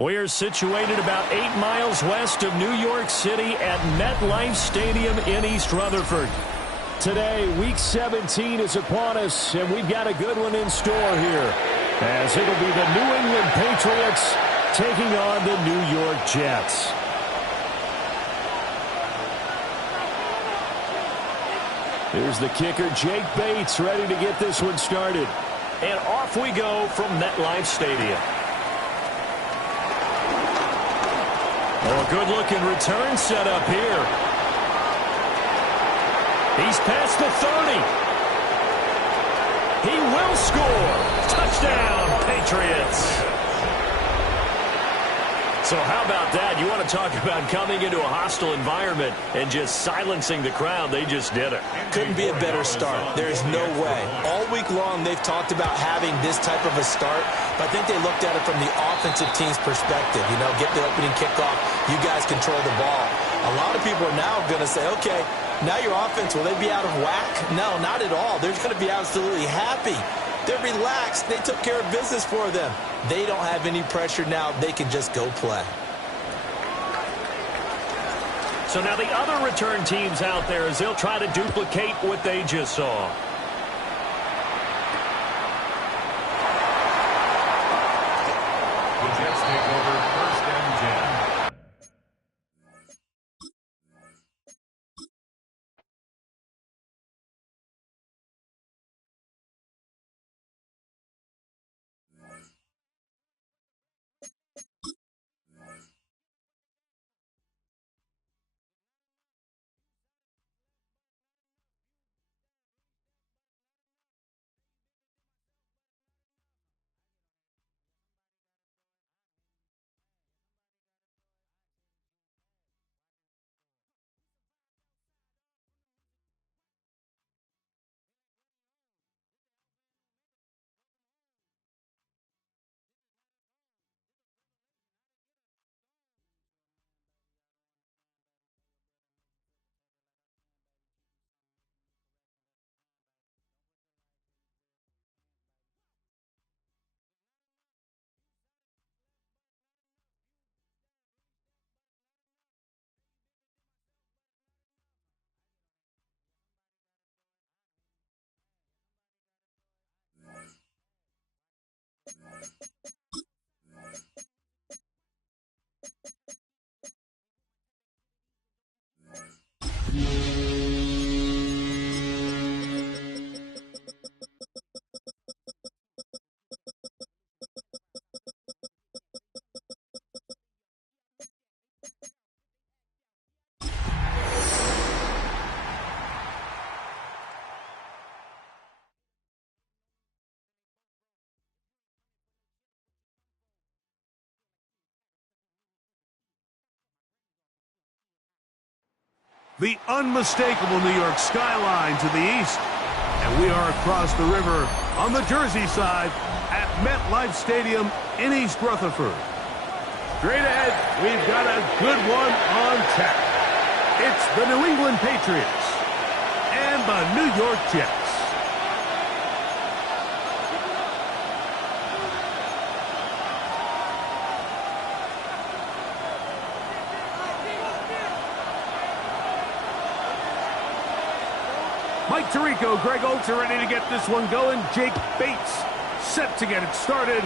We're situated about 8 miles west of New York City at MetLife Stadium in East Rutherford. Today, Week 17 is upon us, and we've got a good one in store here, as it'll be the New England Patriots taking on the New York Jets. Here's the kicker, Jake Bates, ready to get this one started. And off we go from MetLife Stadium. Oh, a good-looking return set up here. He's past the 30. He will score. Touchdown, Patriots. So how about that? You want to talk about coming into a hostile environment and just silencing the crowd. They just did it. Couldn't be a better start. There's no way. All week long, they've talked about having this type of a start, but I think they looked at it from the offensive team's perspective. You know, get the opening kickoff. You guys control the ball. A lot of people are now going to say, okay, now your offense, will they be out of whack? No, not at all. They're going to be absolutely happy. They're relaxed. They took care of business for them. They don't have any pressure now. They can just go play. So now the other return teams out there as they'll try to duplicate what they just saw. The Jets take over 1st and 10. The unmistakable New York skyline to the east. And we are across the river on the Jersey side at MetLife Stadium in East Rutherford. Straight ahead, we've got a good one on tap. It's the New England Patriots and the New York Jets. Mike Tirico, Greg Olds are ready to get this one going. Jake Bates set to get it started.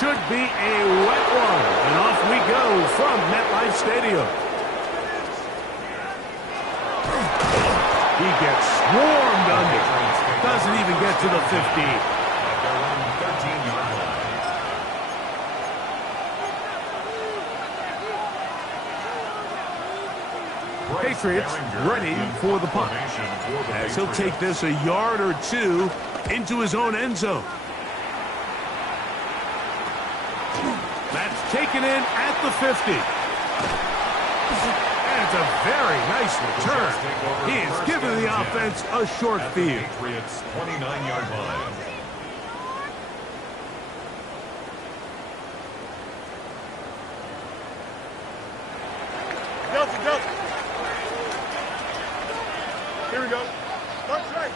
Should be a wet one. And off we go from MetLife Stadium. He gets swarmed under. Doesn't even get to the 15. Patriots ready for the punt, as he'll take this a yard or two into his own end zone. That's taken in at the 50. And it's a very nice return. He is giving the offense a short field. Patriots 29-yard line. Here we go. Mark's right.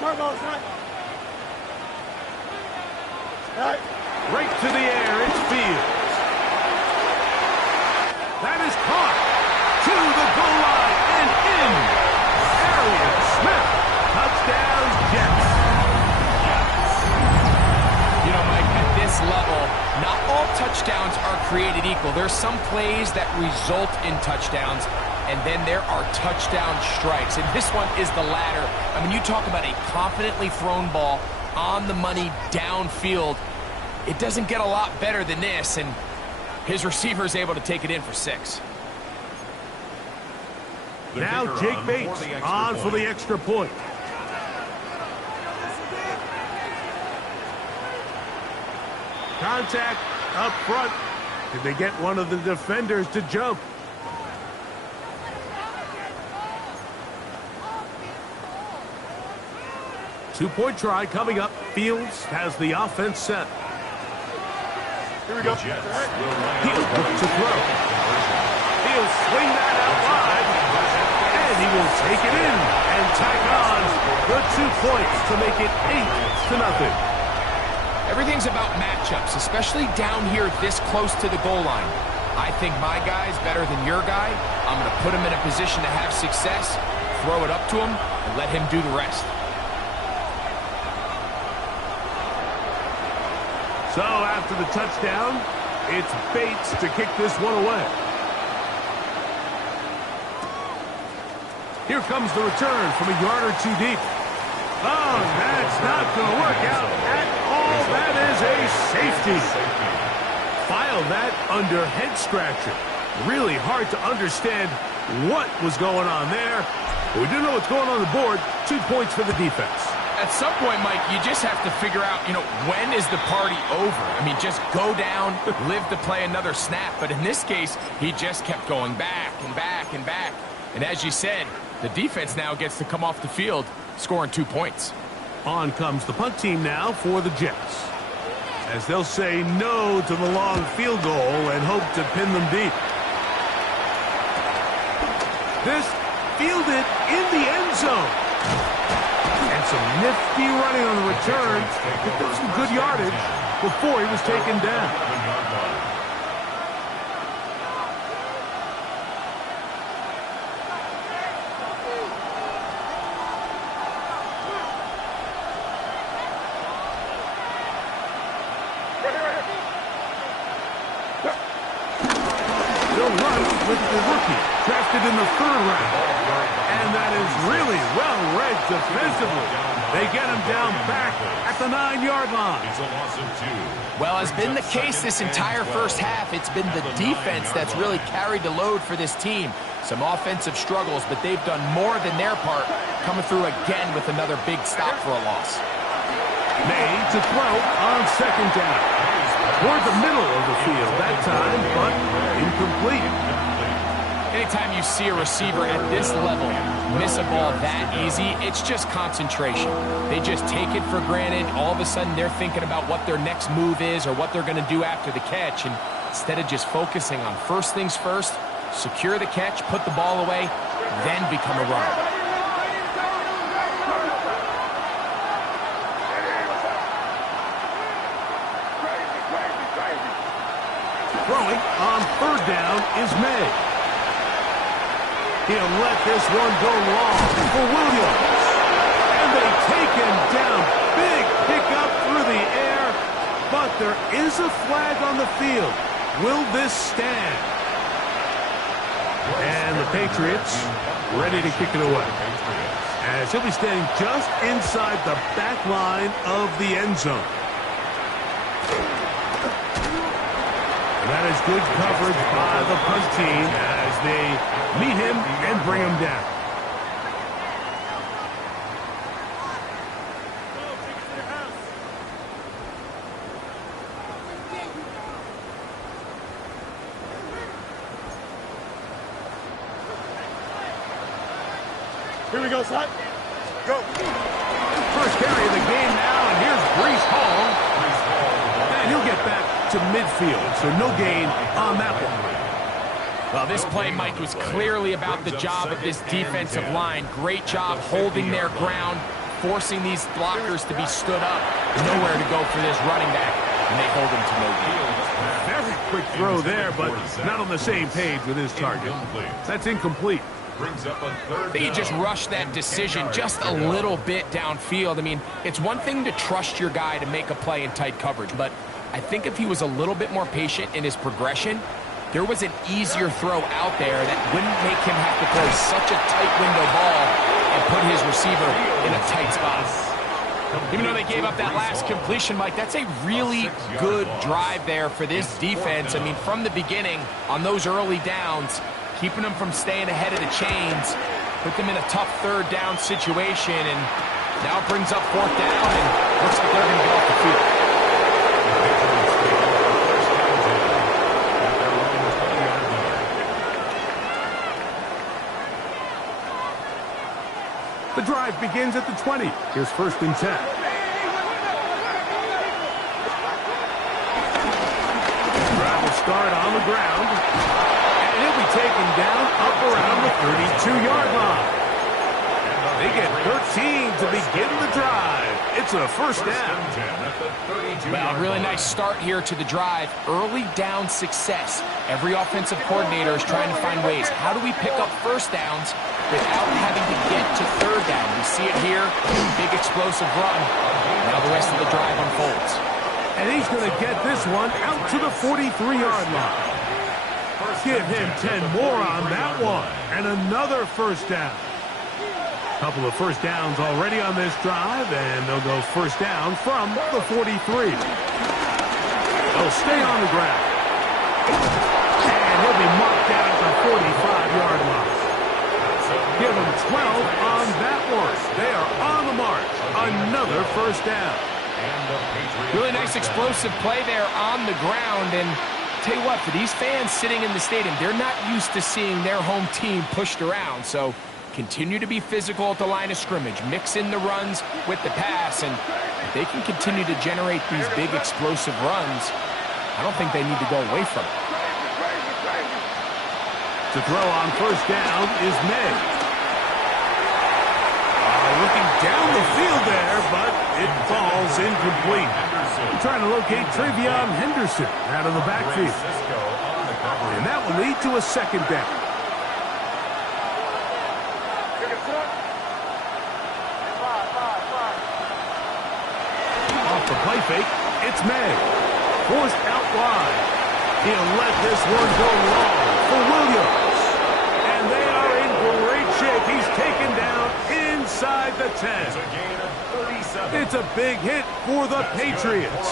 Mark's right. Right. Right to the air, it's Fields. That is caught to the goal line and in. Arian Smith. Touchdown, Jets. You know, Mike, at this level, not all touchdowns are created equal. There's some plays that result in touchdowns, and then there are touchdown strikes. And this one is the latter. I mean, you talk about a confidently thrown ball on the money downfield. It doesn't get a lot better than this, and his receiver is able to take it in for 6. Now Jake Bates on for the extra point. Contact up front. Did they get one of the defenders to jump? Two-point try coming up. Fields has the offense set. Here we go. He'll look to throw. He'll swing that out wide. And he will take it in and tack on the 2 points to make it 8-0. Everything's about matchups, especially down here this close to the goal line. I think my guy's better than your guy. I'm going to put him in a position to have success, throw it up to him, and let him do the rest. So after the touchdown, it's Bates to kick this one away. Here comes the return from a yard or two deep. Oh, that's not going to work out at all. That is a safety. File that under head scratcher. Really hard to understand what was going on there. But we do know what's going on the board. 2 points for the defense. At some point, Mike, you just have to figure out, when is the party over? I mean, just go down, live to play another snap. But in this case, he just kept going back and back and back. And as you said, the defense now gets to come off the field, scoring 2 points. On comes the punt team now for the Jets, as they'll say no to the long field goal and hope to pin them deep. This fielded in the end zone. And some nifty running on the return. Picked up some good yardage before he was taken down. They'll run with the rookie, drafted in the 3rd round. And that is really well-read defensively. They get him down back at the 9-yard line. It's a loss of 2. Well, as been the case this entire first half, it's been the defense that's really carried the load for this team. Some offensive struggles, but they've done more than their part, coming through again with another big stop for a loss. Made to throw on 2nd down. Toward the middle of the field that time, but incomplete. Anytime you see a receiver at this level miss a ball that easy, it's just concentration. They just take it for granted. All of a sudden, they're thinking about what their next move is or what they're going to do after the catch. And instead of just focusing on first things first, secure the catch, put the ball away, then become a runner. Throwing on 3rd down is May. He'll let this one go long for Williams. field. Will this stand? And the Patriots ready to kick it away, as he'll be standing just inside the back line of the end zone. And that is good coverage by the punt team as they meet him and bring him down. Here we go, son. Go. First carry of the game now, and here's Breece Hall. And he'll get back to midfield, so no gain on that one. Well, this play, Mike, was clearly about the job of this defensive line. Great job holding their ground, forcing these blockers to be stood up. Nowhere to go for this running back, and they hold him to no gain. Very quick throw there, but not on the same page with his target. That's incomplete. They just rushed that decision just a little bit downfield. I mean, it's one thing to trust your guy to make a play in tight coverage, but I think if he was a little bit more patient in his progression, there was an easier throw out there that wouldn't make him have to throw such a tight window ball and put his receiver in a tight spot. Even though they gave up that last completion, Mike, that's a really good drive there for this defense. I mean, from the beginning, on those early downs, keeping them from staying ahead of the chains, put them in a tough third down situation, and now it brings up fourth down, and looks like they're going to get off the field. The drive begins at the 20. Here's 1st and 10. Drive will start on the ground. And he'll be taken down up around the 32-yard line. They get 13 to begin the drive. It's a first down. Well, a really nice start here to the drive. Early down success. Every offensive coordinator is trying to find ways. How do we pick up first downs without having to get to third down? We see it here. Big explosive run. Now the rest of the drive unfolds. And he's going to get this one out to the 43-yard line. Give him 10 more on that one. And another first down. Couple of first downs already on this drive, and they'll go first down from the 43. They'll stay on the ground. And he'll be marked down at the 45-yard line. Give them 12 on that one. They are on the march. Another first down. Really nice explosive play there on the ground, and tell you what, for these fans sitting in the stadium, they're not used to seeing their home team pushed around, so continue to be physical at the line of scrimmage, mix in the runs with the pass, and if they can continue to generate these big explosive runs, I don't think they need to go away from it. To throw on first down is May. Looking down the field there, but it falls incomplete. Trying to locate Travion Henderson out of the backfield. And that will lead to a second down. Off the play fake, it's May. Forced out wide. He'll let this one go long for Williams. And they are in great shape. He's taken down inside the 10. It's a big hit for the Patriots.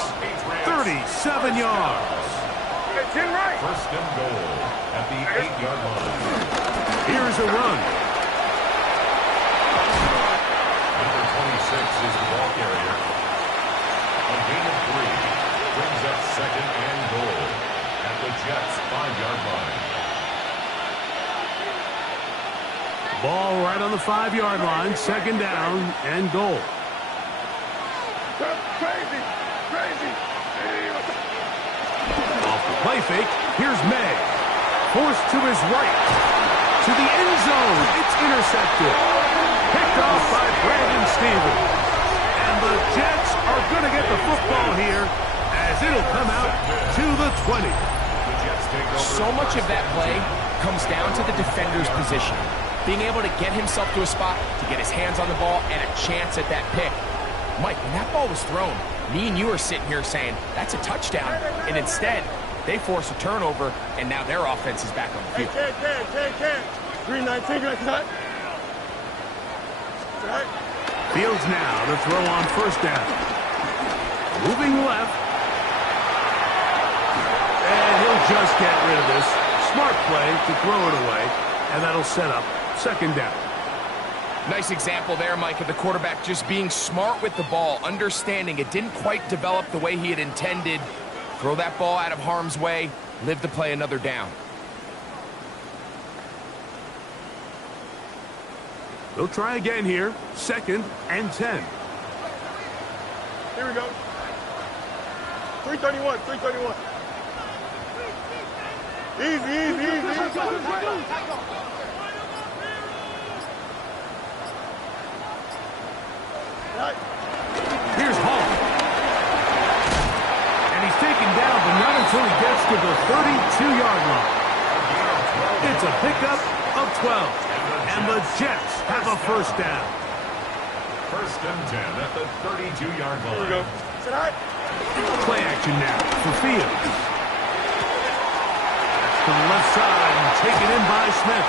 37 yards. First and goal at the 8-yard line. Here's a run. Number 26 is the ball carrier. A gain of 3 brings up second and goal at the Jets' 5-yard line. Ball right on the 5-yard line. Second down and goal. Crazy. Off the play fake, here's May. Forced to his right. To the end zone. It's intercepted. Picked off by Brandon Stevens. And the Jets are going to get the football here as it'll come out to the 20. So much of that play comes down to the defender's position. Being able to get himself to a spot, to get his hands on the ball, and a chance at that pick. Mike, when that ball was thrown, me and you are sitting here saying, that's a touchdown. And instead, They force a turnover, and now their offense is back on the field. Can. 319, can I cut? Right. Fields now to throw on first down. Moving left. And he'll just get rid of this. Smart play to throw it away, and that'll set up second down. Nice example there, Mike, of the quarterback just being smart with the ball, understanding it didn't quite develop the way he had intended. Throw that ball out of harm's way, live to play another down. They'll try again here. 2nd and 10. Here we go. 331. Easy. Here's Hall. And he's taken down, but not until he gets to the 32-yard line. It's a pickup of 12. And the Jets have a first down. 1st and 10 at the 32-yard line. Here we go. Play action now for Fields. To the left side and taken in by Smith.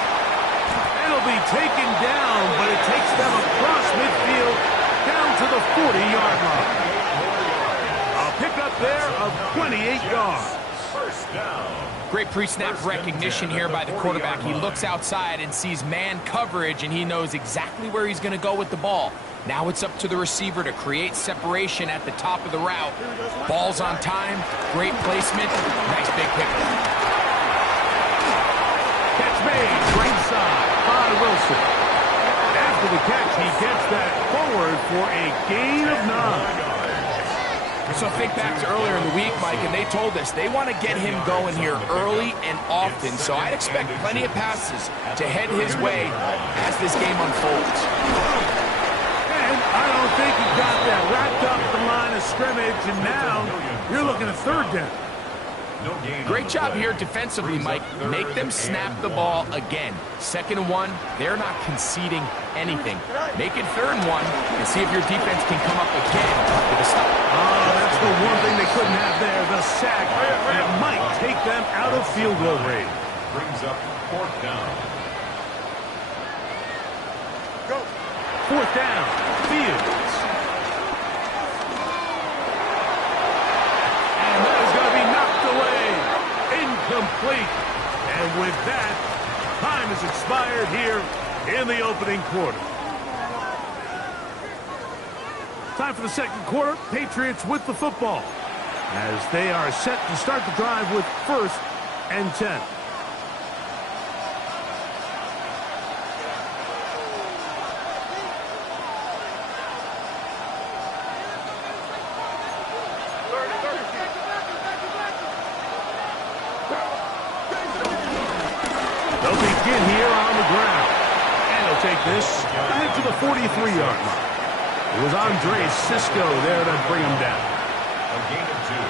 It'll be taken down, but it takes them across midfield down to the 40-yard line. A pickup there of 28 yards. First down. Great pre-snap recognition here by the quarterback. He looks outside and sees man coverage, and he knows exactly where he's going to go with the ball. Now it's up to the receiver to create separation at the top of the route. Ball's on time, great placement, nice big pickup. Catch made, right side by Wilson. After the catch, he gets that forward for a gain of 9. So think back to earlier in the week, Mike, and they told us they want to get him going here early and often. So I'd expect plenty of passes to head his way as this game unfolds. And I don't think he got that wrapped up the line of scrimmage, and now you're looking at third down. Great job here defensively, Mike. Make them snap the ball again. 2nd and 1, they're not conceding anything. Make it 3rd and 1 and see if your defense can come up again with a stop. Oh, that's the one thing they couldn't have there, the sack. That might take them out of field goal range. Brings up 4th down. Go. 4th down, Fields. And that is going to be knocked away. Incomplete. And with that, time has expired here in the opening quarter. Time for the second quarter. Patriots with the football as they are set to start the drive with 1st and 10. They'll begin here on the ground. And they'll take this ahead to the 43-yard line. It was Andre Cisco there to bring him down.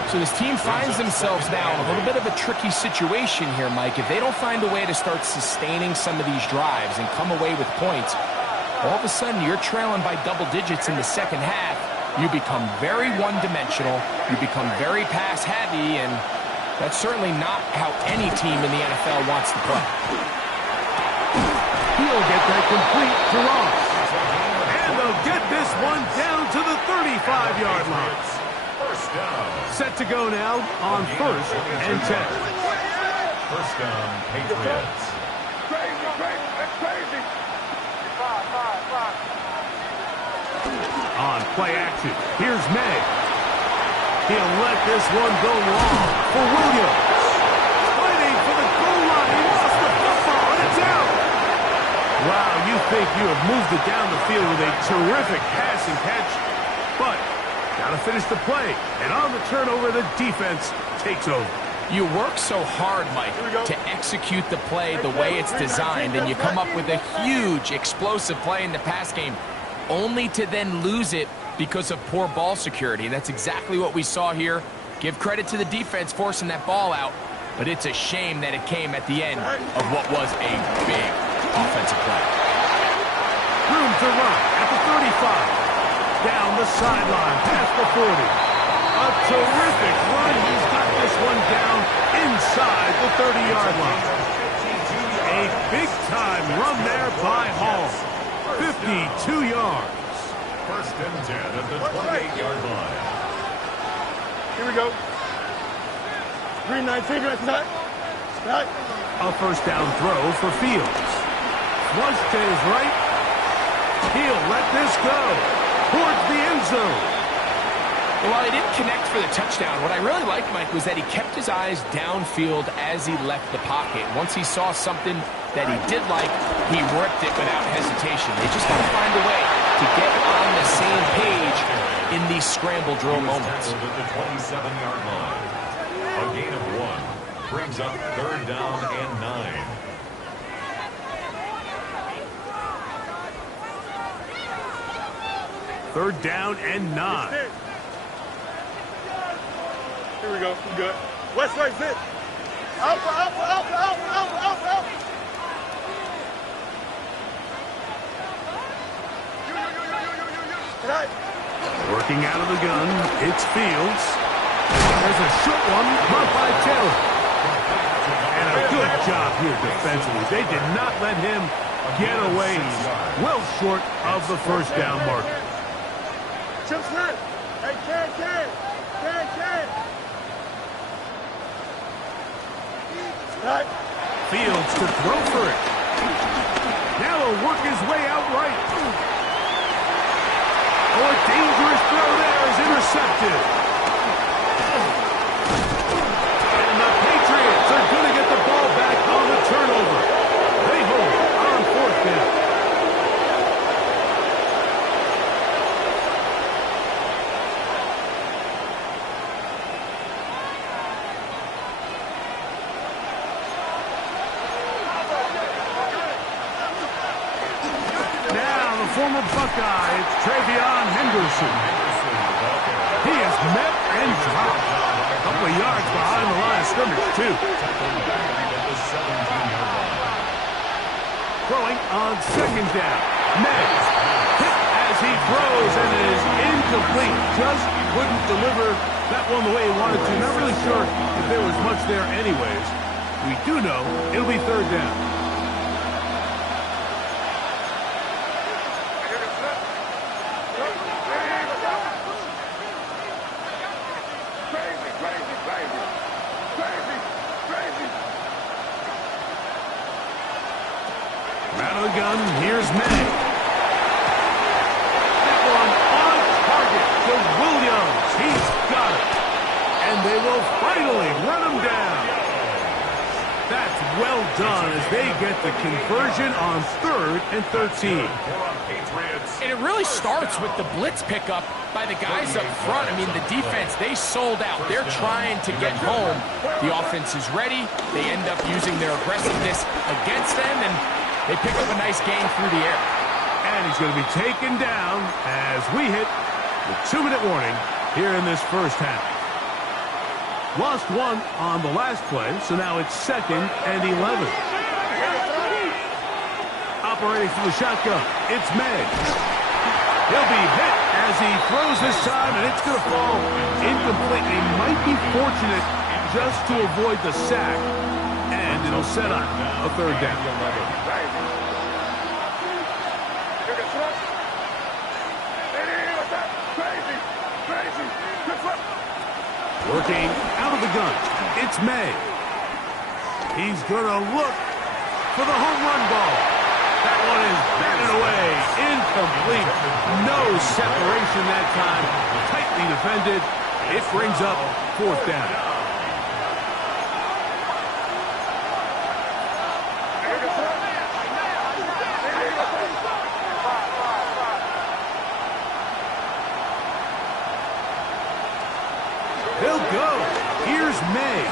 So this team finds themselves now in a little bit of a tricky situation here, Mike. If they don't find a way to start sustaining some of these drives and come away with points, all of a sudden you're trailing by double digits in the second half. You become very one-dimensional. You become very pass-heavy, and that's certainly not how any team in the NFL wants to play. He'll get that complete to Ross. And they'll get this one down to the 35-yard line. First down. Set to go now on 1st and 10. First down, Patriots. Crazy. That's crazy. Five. On play action, here's May. He'll let this one go long for Williams. Fighting for the goal line. He lost the football, and it's out. Wow, you think you have moved it down the field with a terrific passing catch, but got to finish the play. And on the turnover, the defense takes over. You work so hard, Mike, to execute the play the way it's designed, and you come up with a huge, explosive play in the pass game, only to then lose it because of poor ball security. And that's exactly what we saw here. Give credit to the defense forcing that ball out, but it's a shame that it came at the end of what was a big offensive play. Room to run at the 35. Down the sideline, past the 40. A terrific run. He's got the this one down inside the 30-yard line. A big-time run there by Hall. 52 yards. First and 10 at the 28-yard line. Here we go. Green 19, green 19. A first down throw for Fields. Flush to his right. He'll let this go towards the end zone. Well, while he didn't connect for the touchdown, what I really liked, Mike, was that he kept his eyes downfield as he left the pocket. Once he saw something that he did like, he ripped it without hesitation. They just got to find a way to get on the same page in these scramble drill moments. At the 27-yard line. A gain of 1 brings up third down and 9. Third down and 9. Here we go. We good. West right sit. Alpha, alpha, alpha, alpha, alpha, alpha, alpha. Working out of the gun, it's Fields. There's a short one caught by Taylor. And a good job here defensively. They did not let him get away. He's well short of the first down marker. Chip Smith. Hey, Can. Fields to throw for it. Now he'll work his way out right. Oh, a dangerous throw there is intercepted. And the Patriots are going to get the ball back on the turnover. They hold on fourth down. Former Buckeye, it's Travion Henderson. He is met and dropped. A couple of yards behind the line of scrimmage, too. Throwing on second down. Meggs hit as he throws, and it is incomplete. Just wouldn't deliver that one the way he wanted to. Not really sure if there was much there anyways. We do know it'll be third down. Gun, here's May. That one on target to Williams. He's got it. And they will finally run him down. That's well done as they get the conversion on 3rd and 13. And it really starts with the blitz pickup by the guys up front. I mean, the defense, they sold out. They're trying to get home. The offense is ready. They end up using their aggressiveness against them, and they pick up a nice gain through the air. And he's going to be taken down as we hit the 2-minute warning here in this first half. Lost one on the last play, so now it's 2nd and 11. Operating from the shotgun, it's Meggs. He'll be hit as he throws this time, and it's going to fall incomplete. He might be fortunate just to avoid the sack, and it'll set up a third down. Working out of the gun, it's May. He's going to look for the home run ball. That one is batted away, incomplete. No separation that time, tightly defended. It brings up fourth down. He'll go. Here's May.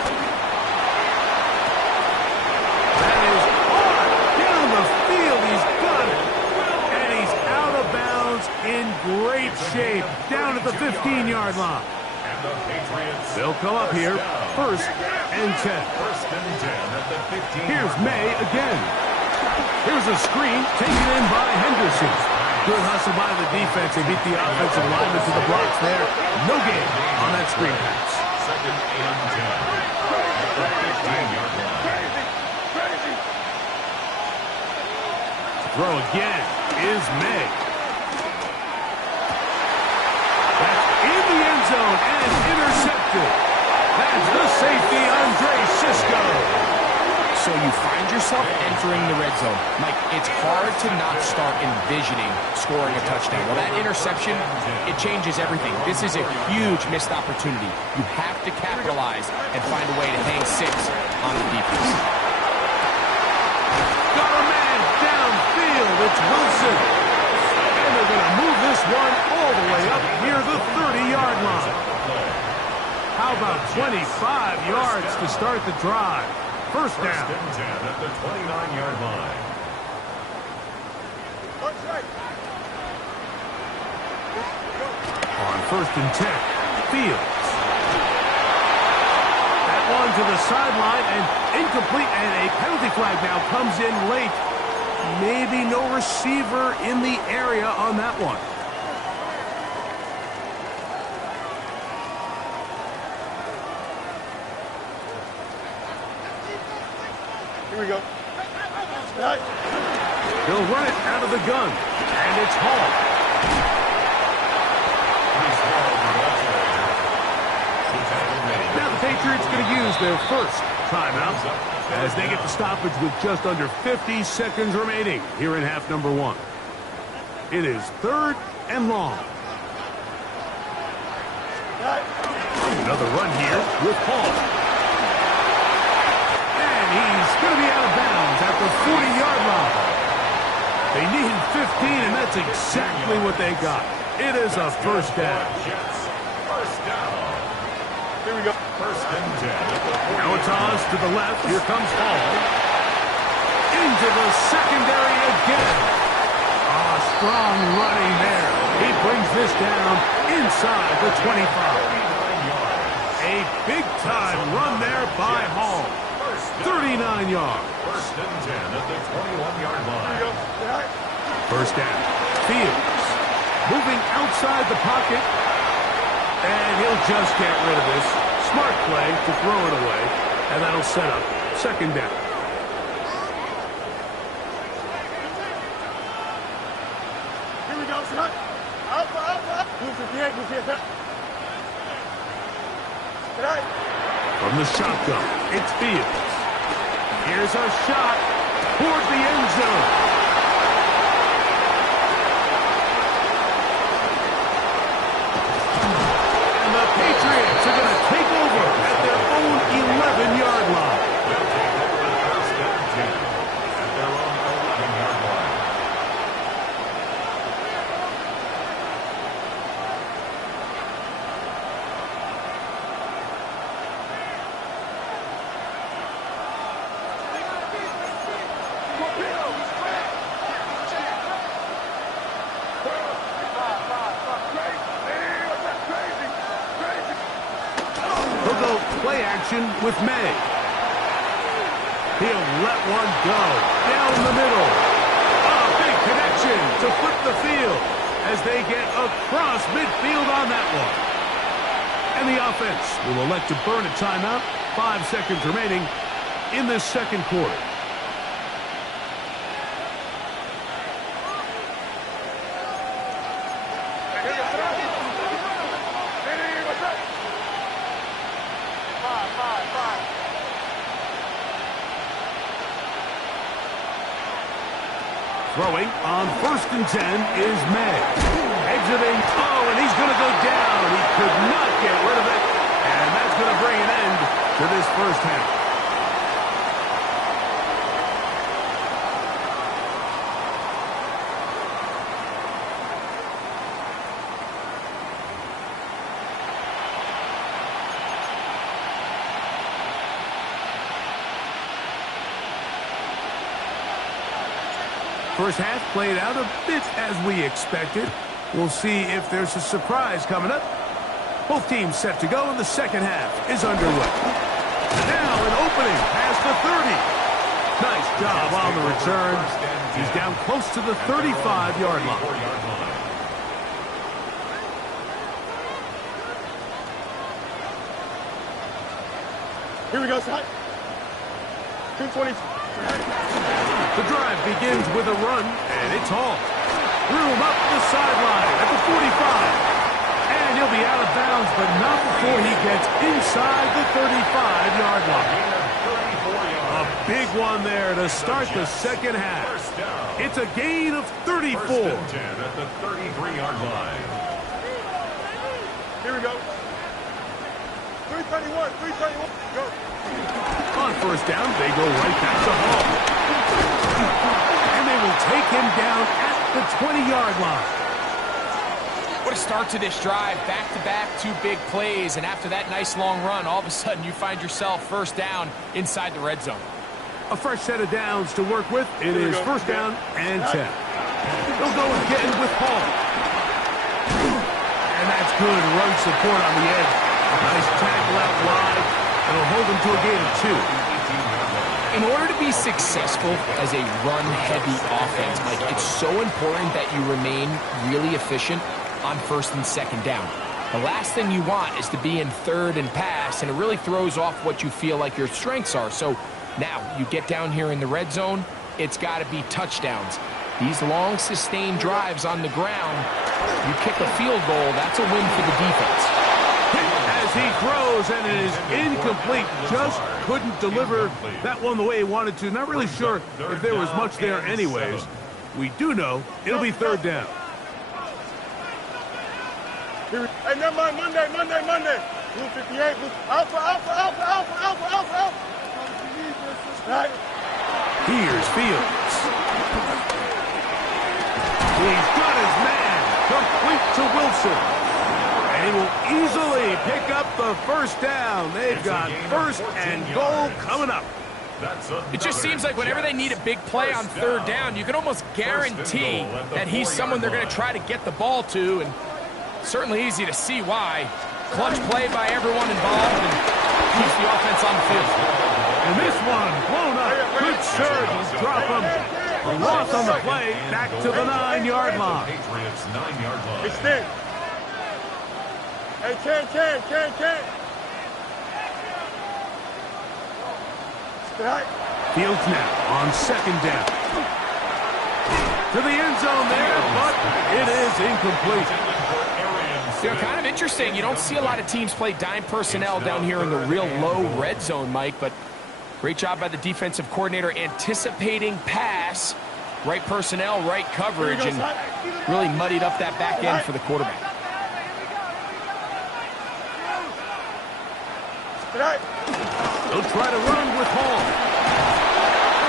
That is hard. Down the field. He's got it. And he's out of bounds in great shape. Down at the 15-yard line. They'll come up here. 1st and 10. Here's May again. Here's a screen taken in by Henderson. Good hustle by the defense. They beat the offensive lineman to the blocks there. No gain on that screen pass. second and 10. At the 15-yard line. Throw again is May. That's in the end zone and intercepted. That's the safety, Andre Cisco. So you find yourself entering the red zone. Mike, it's hard to not start envisioning scoring a touchdown. Well, that interception, it changes everything. This is a huge missed opportunity. You have to capitalize and find a way to hang 6 on the defense. Got a man downfield. It's Wilson. And they're going to move this one all the way up near the 30-yard line. How about 25 yards to start the drive? First down. First and 10 at the 29-yard line. On first and 10, Fields. That one to the sideline and incomplete, and a penalty flag now comes in late. Maybe no receiver in the area on that one. Here we go. He'll run it out of the gun, and it's Hall. Now the Patriots going to use their first timeout as they get the stoppage with just under 50 seconds remaining here in half number 1. It is 3rd and long. Another run here with Hall. And he's going to be out of bounds at the 40-yard line. They needed 15, and that's exactly what they got. It is a first down. First down. Here we go. First and 10. Now a toss to the left. Here comes Hall. Into the secondary again. Strong running there. He brings this down inside the 25. A big-time run there by Hall. 39 yards. First and 10 at the 21-yard line. First down. Fields moving outside the pocket. And he'll just get rid of this. Smart play to throw it away. And that'll set up second down. Here we go, son. Up. From the shotgun, it's Fields. Here's a shot toward the end zone. And the Patriots are going to take over at their own 11-yard line. They'll take over the first and 10 at their own 11-yard line. He'll go play action with May. He'll let one go down the middle. A big connection to flip the field as they get across midfield on that one. And the offense will elect to burn a timeout. 5 seconds remaining in this second quarter. Throwing on first and 10 is May. Exiting. Oh, and he's going to go down. He could not get rid of it. And that's going to bring an end to this first half. First half played out a bit as we expected. We'll see if there's a surprise coming up. Both teams set to go, and the second half is underway. Now an opening past the 30. Nice job on the return. He's down close to the 35-yard line. Here we go, Scott. 220. The drive begins with a run, and it's hauled. Room up the sideline at the 45. And he'll be out of bounds, but not before he gets inside the 35-yard line. A big one there to start the second half. It's a gain of 34. First and 10 at the 33-yard line. Here we go. 331, 331. Go. On first down, they go right back to Hall. And they will take him down at the 20-yard line. What a start to this drive. Back-to-back, 2 big plays. And after that nice long run, all of a sudden you find yourself first down inside the red zone. A fresh set of downs to work with. It is first down and 10. They'll go again with Hall. And that's good run support on the edge. Nice tackle out wide. It'll hold them to a gain of 2. In order to be successful as a run-heavy offense, Mike, it's so important that you remain really efficient on first and second down. The last thing you want is to be in third and pass, and it really throws off what you feel like your strengths are. So now you get down here in the red zone, it's got to be touchdowns. These long, sustained drives on the ground, you kick a field goal, that's a win for the defense. As he throws, and it is incomplete. Just couldn't deliver that one the way he wanted to. Not really sure if there was much there anyways. We do know it'll be third down. Hey, never mind. Monday. Blue 58. Blue. Alpha. Right. Here's Fields. He's got his man. Complete to Wilson. And he will easily pick up the first down. They've got first and goal coming up. It just seems like whenever they need a big play on third down, you can almost guarantee that he's someone they're going to try to get the ball to, and certainly easy to see why. Clutch play by everyone involved and keeps the offense on the field. And this one blown up. Good surge will drop him. A loss on the play back to the 9-yard line. Extend. Hey, can. Fields now on second down. To the end zone there, but it is incomplete. You know, kind of interesting. You don't see a lot of teams play dime personnel down here in the real low red zone, Mike, but great job by the defensive coordinator anticipating pass, right personnel, right coverage, and really muddied up that back end for the quarterback. They'll try to run with Hall.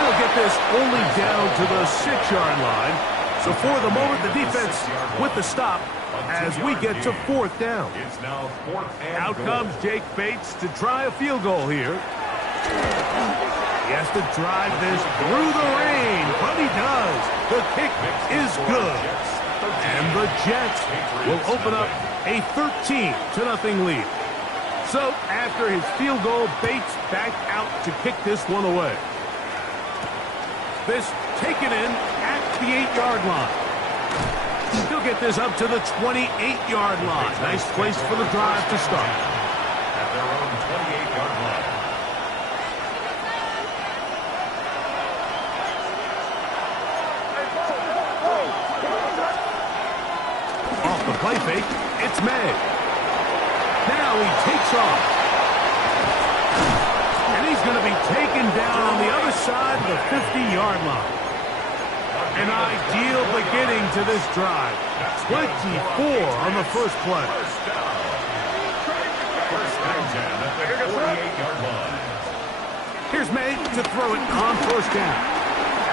They'll get this only down to the 6-yard line. So for the moment, the defense with the stop as we get to fourth down. Out comes Jake Bates to try a field goal here. He has to drive this through the rain, but he does. The kick is good. And the Jets will open up a 13-0 lead. So after his field goal, Bates back out to kick this one away. This taken in at the 8-yard line. He'll get this up to the 28-yard line. Nice place for the drive to start. At their own 28-yard line. Off the play fake, it's May. Now he takes off. And he's going to be taken down on the other side of the 50-yard line. An ideal beginning to this drive. 24 on the first play. First and 10 at the 48-yard line. Here's May to throw it on first down.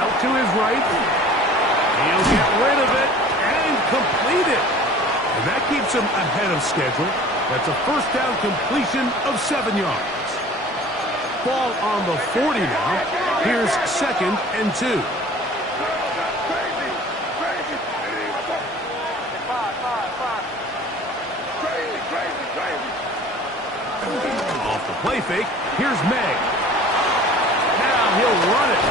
Out to his right. He'll get rid of it and complete it. And that keeps him ahead of schedule. That's a first down completion of 7 yards. Ball on the 40 now. Here's second and 2. Off the play fake, here's May. Now he'll run it.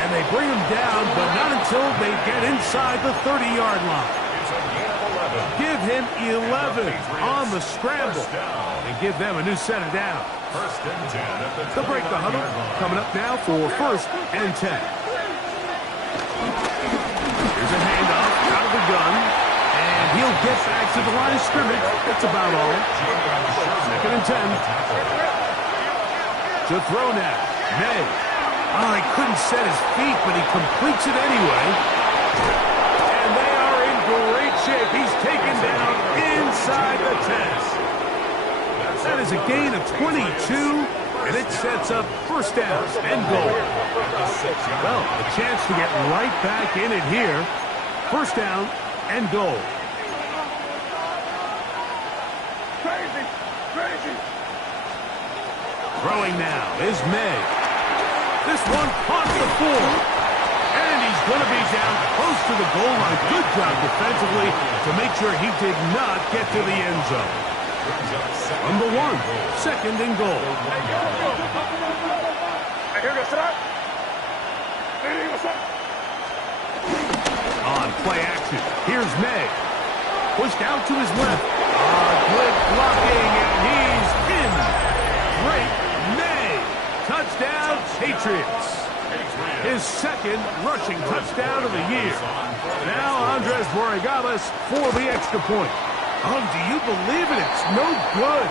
And they bring him down, but not until they get inside the 30-yard line. It's a gain of 11. Give and 11 on the scramble and give them a new set of downs. First and 10 at the They'll break the huddle. Coming up now for first and 10. Here's a handoff out of the gun. And he'll get back to the line of scrimmage. That's about all. Second and 10. To throw now. May. Oh, he couldn't set his feet, but he completes it anyway. And they are in great shape. He's taken down inside the 10. That is a gain of 22, and it sets up first down and goal. Well, a chance to get right back in it here. First down and goal. Crazy, crazy. Throwing now is May. This one caught the 4. And he's going to be down close to the goal line. Good job defensively to make sure he did not get to the end zone. Number 1, second and goal. On play action, here's May. Pushed out to his left. Good blocking, and he's in. Great May. Touchdown, Patriots. His second rushing touchdown of the year. Now Andres Borregales for the extra point. Oh, do you believe it? It's no good.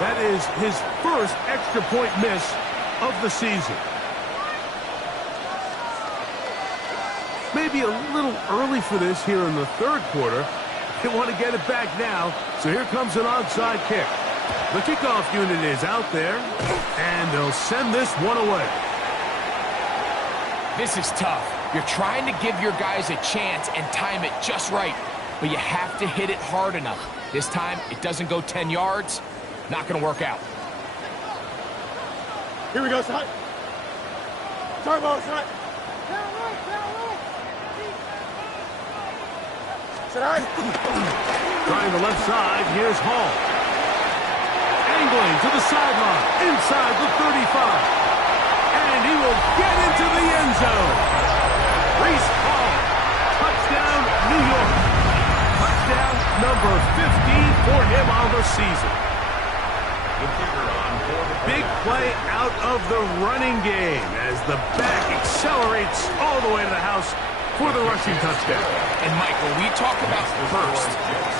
That is his first extra point miss of the season. Maybe a little early for this here in the third quarter. They want to get it back now, so here comes an onside kick. The kickoff unit is out there, and they'll send this one away. This is tough. You're trying to give your guys a chance and time it just right, but you have to hit it hard enough. This time, it doesn't go 10 yards. Not going to work out. Here we go, son. Turbo, son. Trying the left side, here's Hall. Angling to the sideline, inside the 35. And he will get into the end zone. Reese Hall, touchdown, New York. Touchdown number 50 for him on the season. Big play out of the running game as the back accelerates all the way to the house for the rushing touchdown. And Mike, when we talk about first,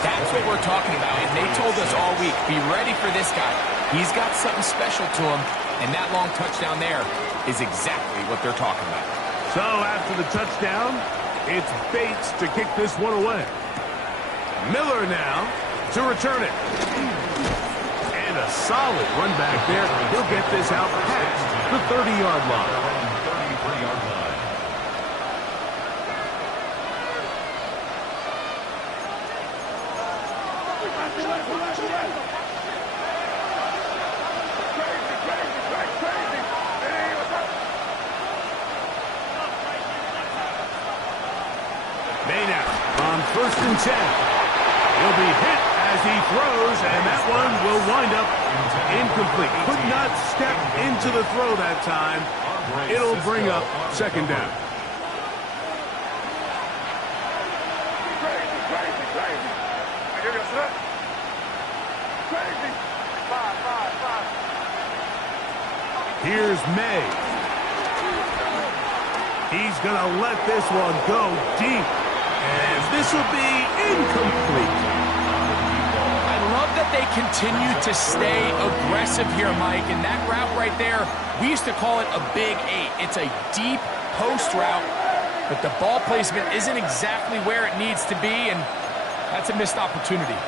that's what we're talking about. And they told us all week, be ready for this guy. He's got something special to him, and that long touchdown there is exactly what they're talking about. So after the touchdown, it's Bates to kick this one away. Miller now to return it. And a solid run back there. He'll get this out past the 30-yard line. First and 10. He'll be hit as he throws, and that one will wind up incomplete. Could not step into the throw that time. It'll bring up second down. Here's May. He's going to let this one go deep. And this will be incomplete. I love that they continue to stay aggressive here, Mike. And that route right there, we used to call it a big 8. It's a deep post route, but the ball placement isn't exactly where it needs to be, and that's a missed opportunity.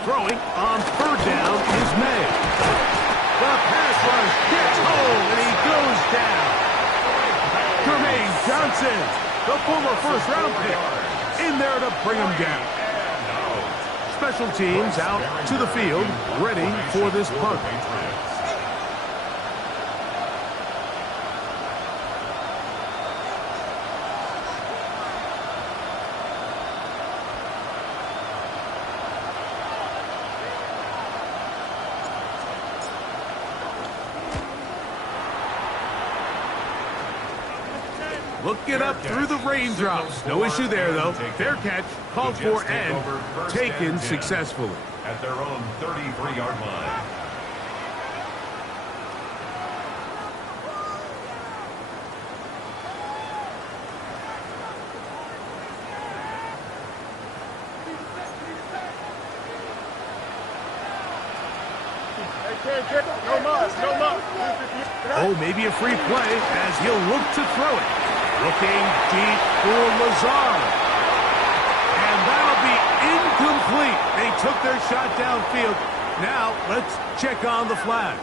Throwing on third down is May. The pass rush gets home, and he goes down. Jermaine Johnson, the former first-round pick, in there to bring him down. Special teams out to the field, ready for this punt. Looking up through the raindrops. No issue there, though. Fair catch, called for and taken successfully. At their own 33-yard line. Oh, maybe a free play as he'll look to throw it. Looking deep for Lazard. And that'll be incomplete. They took their shot downfield. Now, let's check on the flag.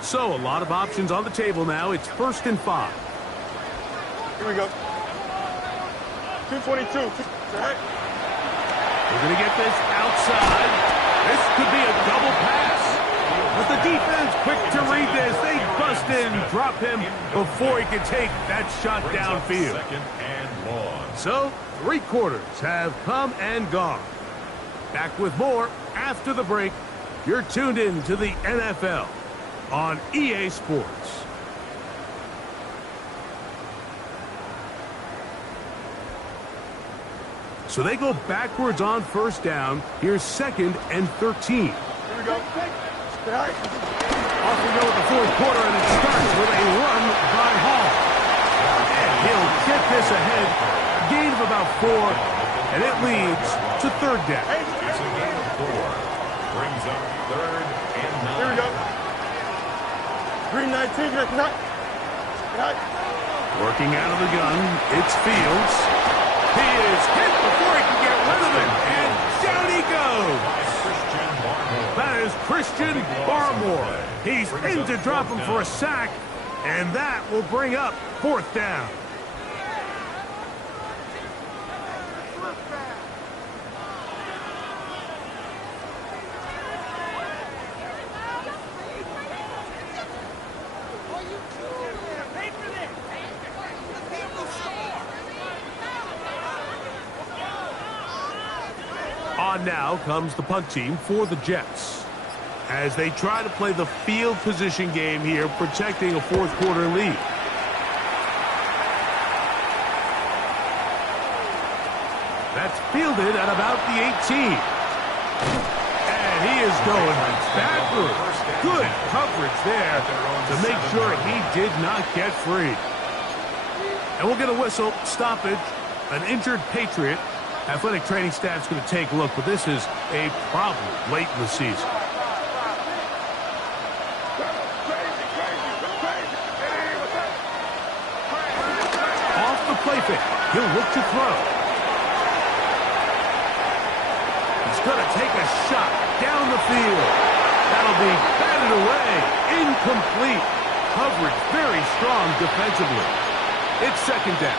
So, a lot of options on the table now. It's 1st and 5. Here we go. 222. We're going to get this outside. This could be a double pass. But the defense quick to read this. They bust in, drop him before he can take that shot downfield. Second and long. So, 3 quarters have come and gone. Back with more after the break. You're tuned in to the NFL on EA Sports. So they go backwards on 1st down. Here's 2nd and 13. Here we go. Off we go with the 4th quarter, and it starts with a run by Hall. And he'll get this ahead. Gain of about 4, and it leads to 3rd down. It's a gain of 4. Brings up 3rd and 9. Here we go. 319. Working out of the gun, it's Fields. He is hit before he can get rid of it, and down he goes. That is Christian Barmore. He's in to drop him for a sack, and that will bring up 4th down. On now comes the punt team for the Jets as they try to play the field position game here, protecting a 4th quarter lead. That's fielded at about the 18. And he is going backwards. Good coverage there to make sure he did not get free. And we'll get a whistle, stoppage, an injured Patriot. Athletic training staff's going to take a look, but this is a problem late in the season. Off the play fake. He'll look to throw. He's going to take a shot down the field. That'll be batted away. Incomplete. Coverage very strong defensively. It's 2nd down.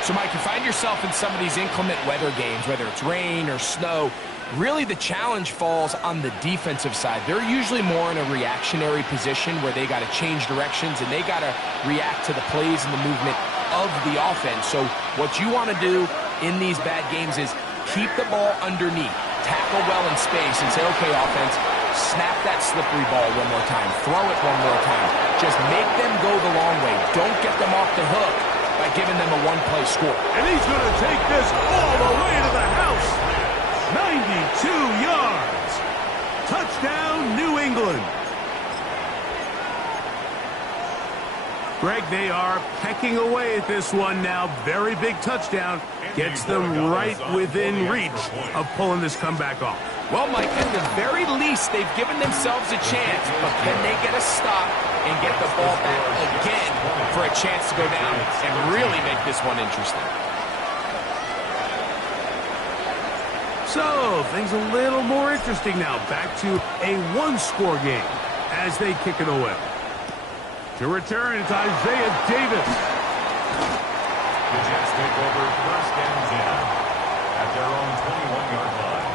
So, Mike, you find yourself in some of these inclement weather games, whether it's rain or snow, really the challenge falls on the defensive side. They're usually more in a reactionary position where they got to change directions and they got to react to the plays and the movement of the offense. So what you want to do in these bad games is keep the ball underneath, tackle well in space, and say, okay, offense, snap that slippery ball one more time, throw it one more time. Just make them go the long way. Don't get them off the hook by giving them a one-play score. And he's going to take this all the way to the house. 92 yards. Touchdown, New England. Greg, they are pecking away at this one now. Very big touchdown. Gets them right within reach of pulling this comeback off. Well, Mike, at the very least, they've given themselves a chance, but can they get a stop and get the ball back again for a chance to go down and really make this one interesting? So, things a little more interesting now. Back to a one-score game as they kick it away. To return, it's Isaiah Davis. The Jets take over 1st and 10 at their own 21-yard line.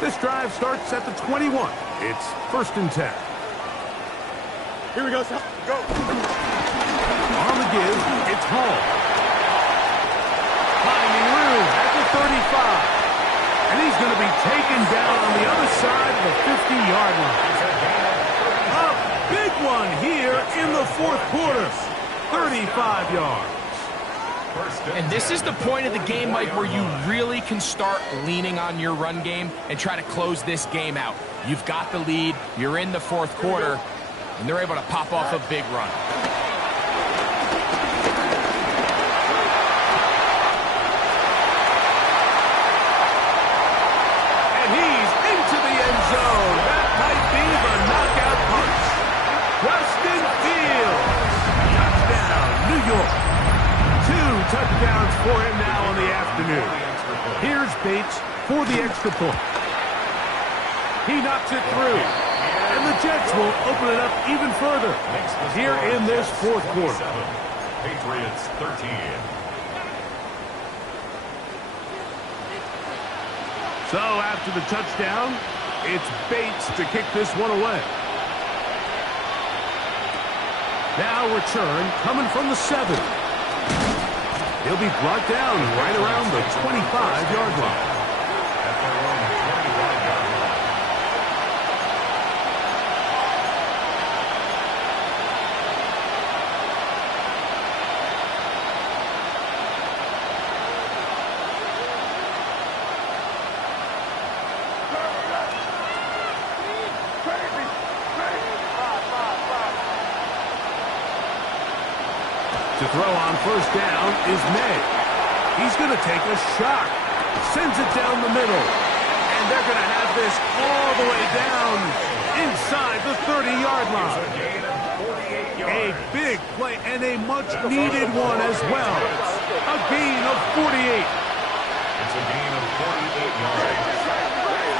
This drive starts at the 21. It's 1st and 10. Here we go. Go. On the give, it's Hall. Finding room at the 35. And he's going to be taken down on the other side of the 50-yard line. A big one here in the fourth quarter. 35 yards. And this is the point of the game, Mike, where you really can start leaning on your run game and try to close this game out. You've got the lead, you're in the fourth quarter, and they're able to pop off a big run. And he's into the end zone. That might be the knockout punch. Justin Fields. Touchdown, New York. 2 touchdowns for him now in the afternoon. Here's Bates for the extra point. He knocks it through. And the Jets will open it up even further here in this fourth quarter. Patriots 13. So after the touchdown, it's Bates to kick this one away. Now return coming from the 7. He'll be brought down right around the 25-yard line. At their own 25-yard line. To throw on first down is May. He's going to take a shot. Sends it down the middle. And they're going to have this all the way down inside the 30-yard line. A big play and a much-needed one as well. A gain of 48. It's a gain of 48 yards.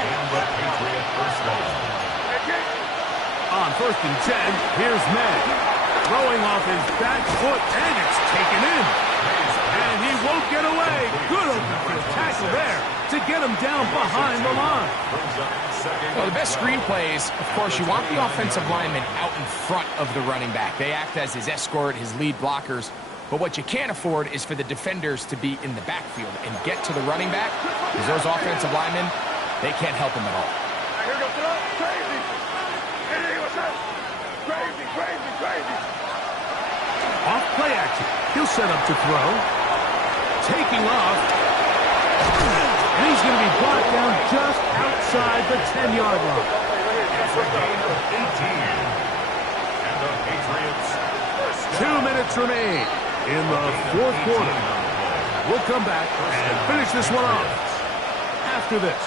And the Patriot first down. On first and 10, here's May. Throwing off his back foot, and it's taken in. And he won't get away. Good open tackle there to get him down behind the line. Well, the best screen plays, of course, you want the offensive lineman out in front of the running back. They act as his escort, his lead blockers. But what you can't afford is for the defenders to be in the backfield and get to the running back, because those offensive linemen, they can't help him at all. Here goes crazy. Crazy. Off play action. He'll set up to throw. Taking off. And he's going to be brought down just outside the 10-yard line. It's a gain of 18. And the Patriots 2 minutes remain in the fourth quarter. We'll come back and finish this one off after this.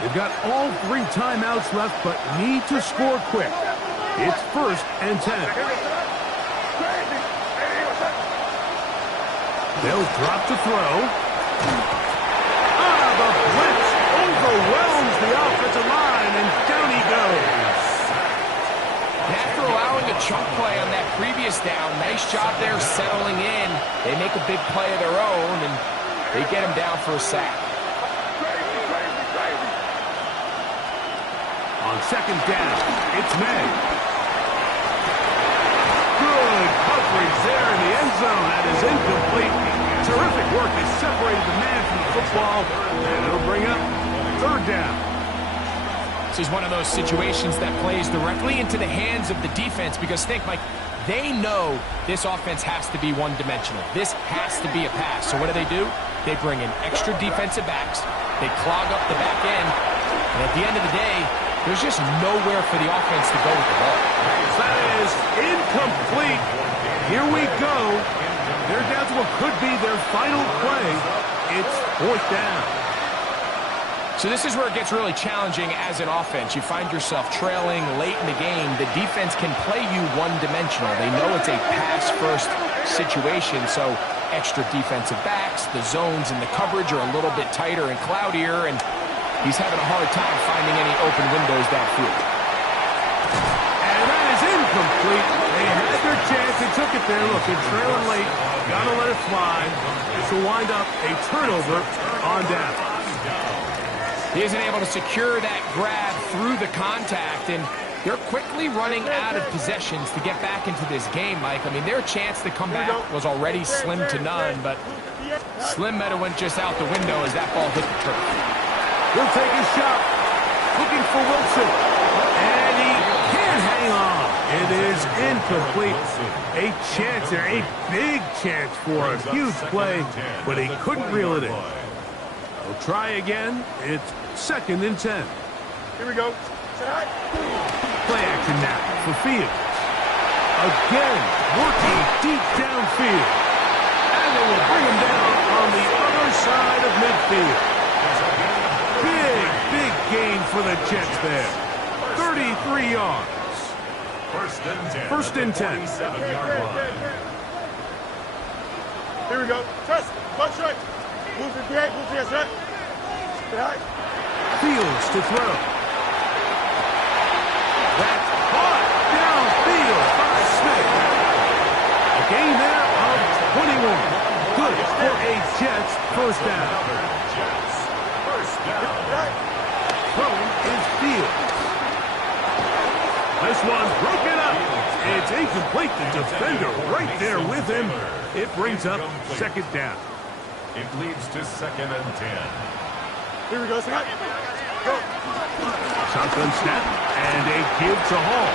They've got all 3 timeouts left, but need to score quick. It's first and 10. They'll drop to throw. The blitz overwhelms the offensive line, and down he goes. And after allowing a chunk play on that previous down, nice job there settling in. They make a big play of their own, and they get him down for a sack. On second down, it's May. Good coverage there in the end zone. That is incomplete. Terrific work has separated the man from the football, and it'll bring up third down. This is one of those situations that plays directly into the hands of the defense, because think, Mike, they know this offense has to be one-dimensional. This has to be a pass. So what do? They bring in extra defensive backs. They clog up the back end. And at the end of the day, there's just nowhere for the offense to go with the ball. That is incomplete. Here we go. They're down to what could be their final play. It's fourth down. So this is where it gets really challenging as an offense. You find yourself trailing late in the game. The defense can play you one-dimensional. They know it's a pass-first situation, so extra defensive backs, the zones and the coverage are a little bit tighter and cloudier, and he's having a hard time finding any open windows downfield. And that is incomplete. They had their chance. They took it there. Look, they're trailing late. Got to let it fly. This will wind up a turnover on down. He isn't able to secure that grab through the contact, and They're quickly running out of possessions to get back into this game, Mike. I mean, their chance to come back was already slim to none, but Slim Meadow went just out the window as that ball hit the turf. He'll take his shot. Looking for Wilson. And he can't hang on. It is incomplete. A chance there, a big chance for a huge play, but he couldn't reel it in. We'll try again. It's 2nd and 10. Here we go. Play action now for Fields. Again, working deep downfield. And they will bring him down on the other side of midfield. Big gain for the Jets there. 33 yards. First and 10. 27-yard line. Here we go. Trust. One strike. Move the DA. Move the right. Behind. Fields to throw. That's caught downfield by Smith. A gain there of 21. Good for a Jets first down. Throwing is Fields. This one's broken up. It's incomplete. The defender right there with him. It brings up 2nd down. It leads to 2nd and 10. Here we go. Go. Shotgun snap and a give to Hall.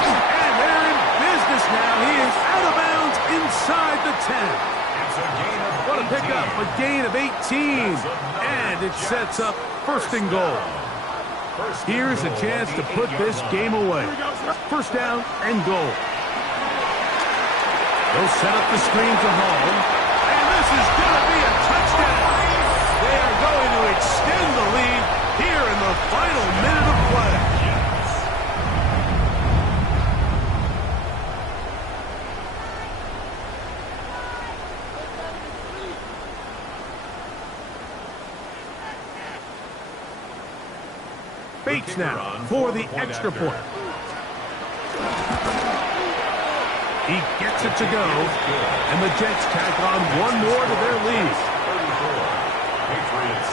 And they're in business now. He is out of bounds inside the 10. It's a gain of 18. What a pickup, a gain of 18. And it sets up 1st and goal. Here's a chance to put this game away. 1st down and goal. They'll set up the screen to Hall. And this is going to be a touchdown. They are going to extend the lead here in the final minute of play. Bates now for the extra point. He gets it to go, and the Jets tack on one more to their lead. 34. Patriots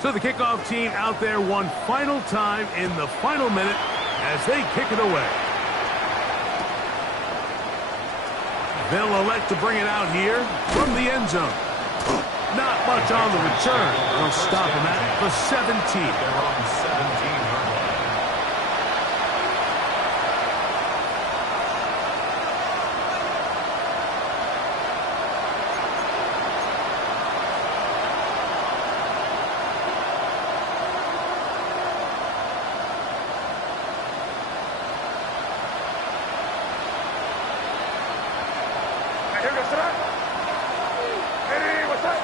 13. So the kickoff team out there one final time in the final minute as they kick it away. They'll elect to bring it out here from the end zone. Not much on the return. They'll stop him at the 17. They're on 17-yard line. Here goes tonight. Hey, what's that?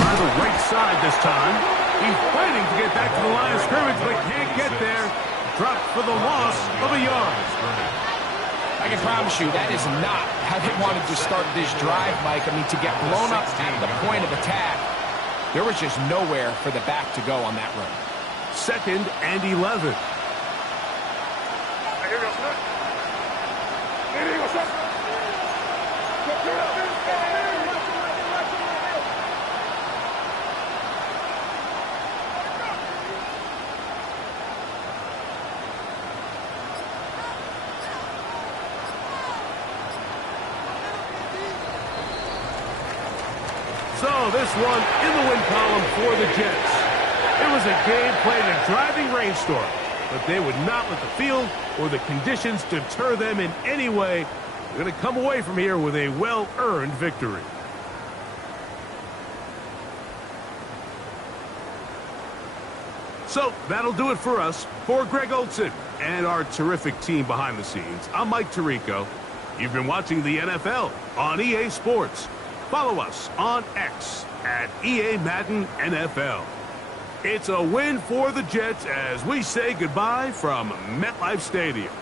Try the right side this time. He's fighting to get back to the line of scrimmage, but can't get there. Dropped for the loss of a yard. I can promise you that is not how they wanted to start this drive, Mike. I mean, to get blown up at the point of attack, there was just nowhere for the back to go on that run. 2nd and 11. Here goes tonight. Hey, what's up? So this one in the win column for the Jets. It was a game played in a driving rainstorm, but they would not let the field or the conditions deter them in any way. They're going to come away from here with a well-earned victory. So that'll do it for us. For Greg Olson and our terrific team behind the scenes, I'm Mike Tirico. You've been watching the NFL on EA Sports. Follow us on X at EA Madden NFL. It's a win for the Jets as we say goodbye from MetLife Stadium.